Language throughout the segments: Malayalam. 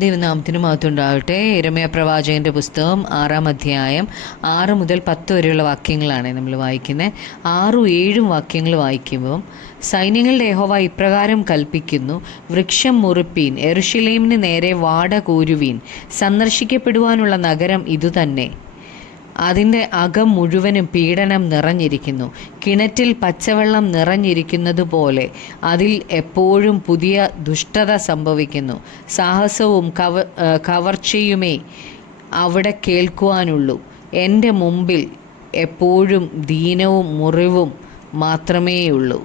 ദൈവനാമത്തിന് മഹത്വമുണ്ടാകട്ടെ. യിരെമ്യാ പ്രവാചകൻ്റെ പുസ്തകം 6-ാം അധ്യായം 6 മുതൽ 10 വരെയുള്ള വാക്യങ്ങളാണ് നമ്മൾ വായിക്കുന്നത്. 6-7 വാക്യങ്ങൾ വായിക്കുമ്പം, സൈന്യങ്ങളുടെ യഹോവ ഇപ്രകാരം കൽപ്പിക്കുന്നു, വൃക്ഷം മുറിപ്പീൻ, യെരൂശലേമിന് നേരെ വാട കോരുവീൻ, സന്ദർശിക്കപ്പെടുവാനുള്ള നഗരം ഇതുതന്നെ. അതിൻ്റെ അകം മുഴുവനും പീഡനം നിറഞ്ഞിരിക്കുന്നു. കിണറ്റിൽ പച്ചവെള്ളം നിറഞ്ഞിരിക്കുന്നത് പോലെ അതിൽ എപ്പോഴും പുതിയ ദുഷ്ടത സംഭവിക്കുന്നു. സാഹസവും കവർച്ചയുമേ അവിടെ കേൾക്കുവാനുള്ളൂ. എൻ്റെ മുമ്പിൽ എപ്പോഴും ദീനവും മുറിവും മാത്രമേയുള്ളൂ.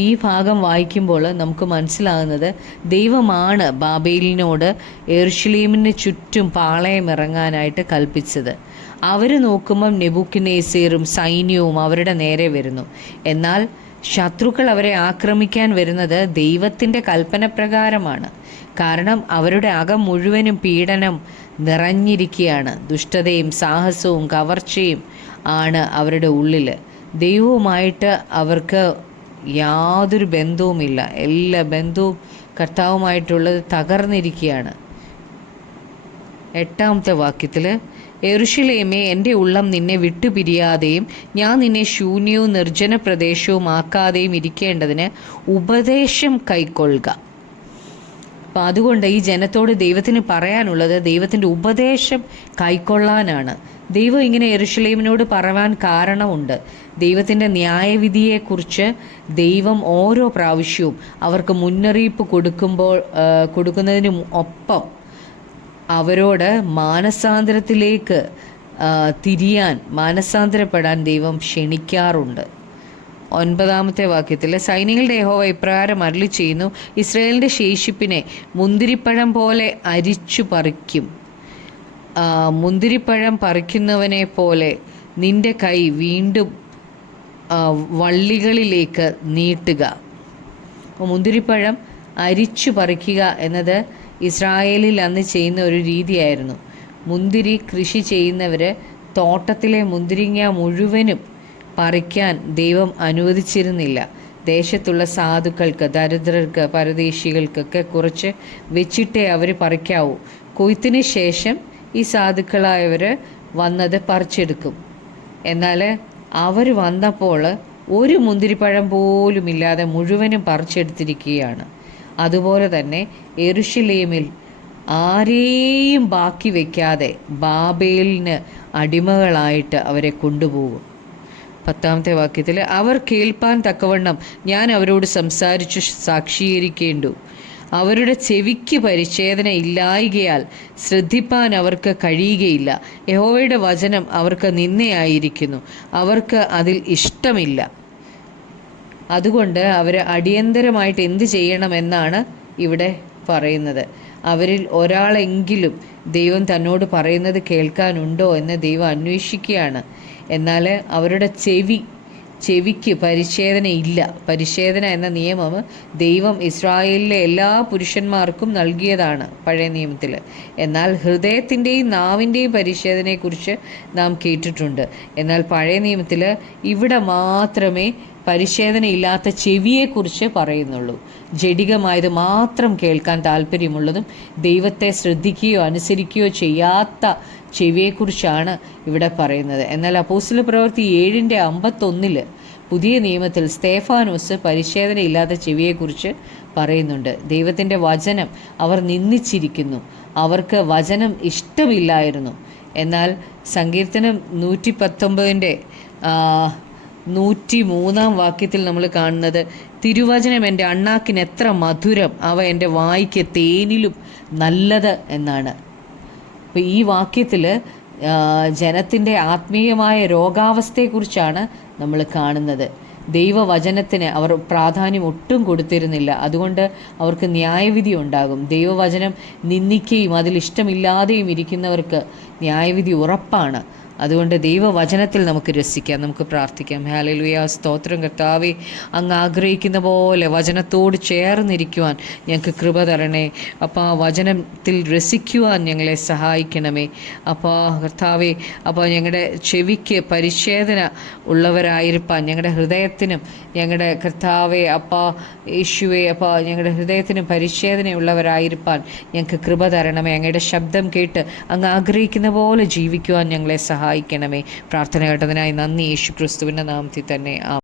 ഈ ഭാഗം വായിക്കുമ്പോൾ നമുക്ക് മനസ്സിലാകുന്നത്, ദൈവമാണ് ബാബേലിനോട് യെരൂശലേമിന് ചുറ്റും പാളയമിറങ്ങാനായിട്ട് കൽപ്പിച്ചത്. അവർ നോക്കുമ്പം നെബൂഖദ്നേസറും സൈന്യവും അവരുടെ നേരെ വരുന്നു. എന്നാൽ ശത്രുക്കൾ അവരെ ആക്രമിക്കാൻ വരുന്നത് ദൈവത്തിൻ്റെ കൽപ്പന പ്രകാരമാണ്. കാരണം അവരുടെ അകം മുഴുവനും പീഡനം നിറഞ്ഞിരിക്കുകയാണ്. ദുഷ്ടതയും സാഹസവും കവർച്ചയും ആണ് അവരുടെ ഉള്ളിൽ. ദൈവവുമായിട്ട് അവർക്ക് യാതൊരു ബന്ധവുമില്ല. എല്ലാ ബന്ധവും കർത്താവുമായിട്ടുള്ളത് തകർന്നിരിക്കുകയാണ്. 8-ാമത്തെ വാക്യത്തിൽ, യെരൂശലേമേ, എൻ്റെ ഉള്ളം നിന്നെ വിട്ടുപിരിയാതെയും ഞാൻ നിന്നെ ശൂന്യവും നിർജ്ജന പ്രദേശവും ആക്കാതെയും ഇരിക്കേണ്ടതിന് ഉപദേശം കൈക്കൊള്ളുക. അപ്പം അതുകൊണ്ട് ഈ ജനത്തോട് ദൈവത്തിന് പറയാനുള്ളത് ദൈവത്തിൻ്റെ ഉപദേശം കൈക്കൊള്ളാനാണ്. ദൈവം ഇങ്ങനെ യെരൂശലേമിനോട് പറയാൻ കാരണമുണ്ട്. ദൈവത്തിൻ്റെ ന്യായവിധിയെക്കുറിച്ച് ദൈവം ഓരോ പ്രാവശ്യവും അവർക്ക് മുന്നറിയിപ്പ് കൊടുക്കുന്നതിന് ഒപ്പം അവരോട് മാനസാന്തരത്തിലേക്ക് മാനസാന്തരപ്പെടാൻ ദൈവം ക്ഷണിക്കാറുണ്ട്. 9-ാമത്തെ വാക്യത്തിൽ, സൈന്യങ്ങളുടെ യഹോവ ഇപ്രകാരം അരുളി ചെയ്യുന്നു, ഇസ്രായേലിൻ്റെ ശേഷിപ്പിനെ മുന്തിരിപ്പഴം പോലെ അരിച്ചു പറിക്കും. മുന്തിരിപ്പഴം പറിക്കുന്നവനെ പോലെ നിന്റെ കൈ വീണ്ടും വള്ളികളിലേക്ക് നീട്ടുക. മുന്തിരിപ്പഴം അരിച്ചു പറിക്കുക എന്നത് ഇസ്രായേലിൽ അന്ന് ചെയ്യുന്ന ഒരു രീതിയായിരുന്നു. മുന്തിരി കൃഷി ചെയ്യുന്നവർ തോട്ടത്തിലെ മുന്തിരിങ്ങ മുഴുവനും പറിക്കാൻ ദൈവം അനുവദിച്ചിരുന്നില്ല. ദേശത്തുള്ള സാധുക്കൾക്ക്, ദരിദ്രർക്ക്, പരദേശികൾക്കൊക്കെ കുറച്ച് വെച്ചിട്ടേ അവർ പറിക്കാവൂ. കൊയ്ത്തിന് ശേഷം ഈ സാധുക്കളായവർ വന്നത് പറിച്ചെടുക്കും. എന്നാൽ അവർ വന്നപ്പോൾ ഒരു മുന്തിരിപ്പഴം പോലും ഇല്ലാതെ മുഴുവനും പറിച്ചെടുത്തിരിക്കുകയാണ്. അതുപോലെ തന്നെ യെരൂശലേമിൽ ആരെയും ബാക്കി വയ്ക്കാതെ ബാബേലിന് അടിമകളായിട്ട് അവരെ കൊണ്ടുപോകും. 10-ാമത്തെ വാക്യത്തിൽ, അവർ കേൾപ്പാൻ തക്കവണ്ണം ഞാൻ അവരോട് സംസാരിച്ചു സാക്ഷീകരിക്കേണ്ടു. അവരുടെ ചെവിക്ക് പരിച്ഛേദന ഇല്ലായ്കയാൽ ശ്രദ്ധിപ്പാൻ അവർക്ക് കഴിയുകയില്ല. യഹോവയുടെ വചനം അവർക്ക് നിന്ദയായിരിക്കുന്നു, അവർക്ക് അതിൽ ഇഷ്ടമില്ല. അതുകൊണ്ട് അവർ അടിയന്തരമായിട്ട് എന്ത് ചെയ്യണമെന്നാണ് ഇവിടെ പറയുന്നത്. അവരിൽ ഒരാളെങ്കിലും ദൈവം തന്നോട് പറയുന്നത് കേൾക്കാനുണ്ടോ എന്ന് ദൈവം അന്വേഷിക്കുകയാണ്. എന്നാൽ അവരുടെ ചെവിക്ക് പരിച്ഛേദന ഇല്ല. പരിച്ഛേദന എന്ന നിയമം ദൈവം ഇസ്രായേലിലെ എല്ലാ പുരുഷന്മാർക്കും നൽകിയതാണ് പഴയ നിയമത്തിൽ. എന്നാൽ ഹൃദയത്തിൻ്റെയും നാവിൻ്റെയും പരിച്ഛേദനയെക്കുറിച്ച് നാം കേട്ടിട്ടുണ്ട്. എന്നാൽ പഴയ നിയമത്തിൽ ഇവിടെ മാത്രമേ പരിച്ഛേദന ഇല്ലാത്ത ചെവിയെക്കുറിച്ച് പറയുന്നുള്ളൂ. ജഡികമായത് മാത്രം കേൾക്കാൻ താല്പര്യമുള്ളതും ദൈവത്തെ ശ്രദ്ധിക്കുകയോ അനുസരിക്കുകയോ ചെയ്യാത്ത ചെവിയെക്കുറിച്ചാണ് ഇവിടെ പറയുന്നത്. എന്നാൽ അപ്പോസ്തല പ്രവൃത്തി 7:51 പുതിയ നിയമത്തിൽ സ്തേഫാനോസ് പരിച്ഛേദനയില്ലാത്ത ചെവിയെക്കുറിച്ച് പറയുന്നുണ്ട്. ദൈവത്തിൻ്റെ വചനം അവർ നിന്ദിച്ചിരിക്കുന്നു. അവർക്ക് വചനം ഇഷ്ടമില്ലായിരുന്നു. എന്നാൽ സങ്കീർത്തനം 119 103-ാം വാക്യത്തിൽ നമ്മൾ കാണുന്നത്, തിരുവചനം എൻ്റെ അണ്ണാക്കിന് എത്ര മധുരം, അവ എൻ്റെ വായ്ക്ക് തേനിലും നല്ലത് എന്നാണ്. അപ്പോൾ ഈ വാക്യത്തിൽ ജനത്തിൻ്റെ ആത്മീയമായ രോഗാവസ്ഥയെക്കുറിച്ചാണ് നമ്മൾ കാണുന്നത്. ദൈവവചനത്തിന് അവർ പ്രാധാന്യം ഒട്ടും കൊടുത്തിരുന്നില്ല. അതുകൊണ്ട് അവർക്ക് ന്യായവിധി ഉണ്ടാകും. ദൈവവചനം നിന്ദിക്കുകയും അതിലിഷ്ടമില്ലാതെയും ഇരിക്കുന്നവർക്ക് ന്യായവിധി ഉറപ്പാണ്. അതുകൊണ്ട് ദൈവവചനത്തിൽ നമുക്ക് രസിക്കാം, നമുക്ക് പ്രാർത്ഥിക്കാം. ഹല്ലേലൂയ, സ്തോത്രം കർത്താവേ. അങ്ങ് ആഗ്രഹിക്കുന്ന പോലെ വചനത്തോട് ചേർന്നിരിക്കുവാൻ ഞങ്ങൾക്ക് കൃപ തരണേ. അപ്പോൾ ആ വചനത്തിൽ രസിക്കുവാൻ ഞങ്ങളെ സഹായിക്കണമേ. അപ്പോൾ കർത്താവേ, അപ്പോൾ ഞങ്ങളുടെ ചെവിക്ക് പരിച്ഛേദന ഉള്ളവരായിരിക്കാൻ, ഞങ്ങളുടെ ഹൃദയത്തിനും ഞങ്ങളുടെ കർത്താവെ അപ്പാ യേശുവെ അപ്പോൾ ഞങ്ങളുടെ ഹൃദയത്തിനും പരിച്ഛേദനയുള്ളവരായിരിക്കാൻ ഞങ്ങൾക്ക് കൃപ തരണമേ. അങ്ങയുടെ ശബ്ദം കേട്ട് അങ്ങ് ആഗ്രഹിക്കുന്ന പോലെ ജീവിക്കുവാൻ ഞങ്ങളെ സഹായിക്കണമേ. പ്രാർത്ഥന കേട്ടതിനായി നന്ദി. യേശു ക്രിസ്തുവിൻ്റെ നാമത്തിൽ തന്നെ.